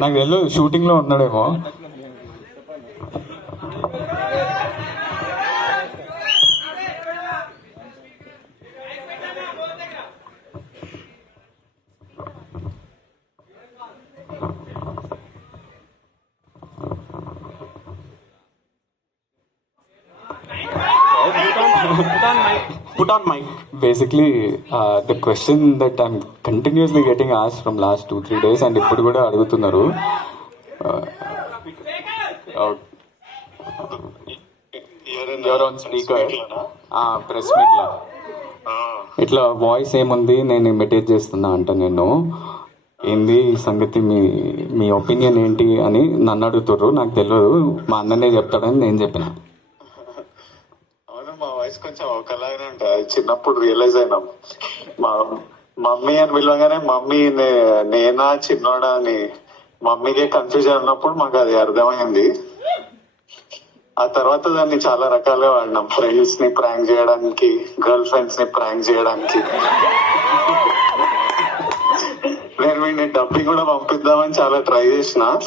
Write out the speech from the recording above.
నాకు తెలియదు షూటింగ్లో ఉన్నాడేమో. Put on mic. Basically, the question that I'm continuously getting asked from last 2-3 days and ఇప్పుడు కూడా అడుగుతున్నారు. You're on speaker. ప్రెస్ మీట్లో ఇట్లా వాయిస్ ఏముంది, నేను ఇమిటేట్ చేస్తున్నా అంట. నేను ఏంది సంగతి, మీ ఒపీనియన్ ఏంటి అని నన్ను అడుగుతుర్రు. నాకు తెలియదు, మా అన్ననే చెప్తాడని నేను చెప్పిన. మా వాయిస్ కొంచెం ఒకలాగానే ఉంటుంది. చిన్నప్పుడు రియలైజ్ అయినాం. మా మమ్మీ అని పిలవగానే మమ్మీ నేనా చిన్నోడా అని మమ్మీకే కన్ఫ్యూజన్ ఉన్నప్పుడు మాకు అది అర్థమైంది. ఆ తర్వాత దాన్ని చాలా రకాలుగా వాడినాం. ఫ్రెండ్స్ ని ప్రాంక్ చేయడానికి, గర్ల్ ఫ్రెండ్స్ ని ప్రాంక్ చేయడానికి. నేను వీడిని డబ్బింగ్ కూడా పంపిద్దామని చాలా ట్రై చేసిన.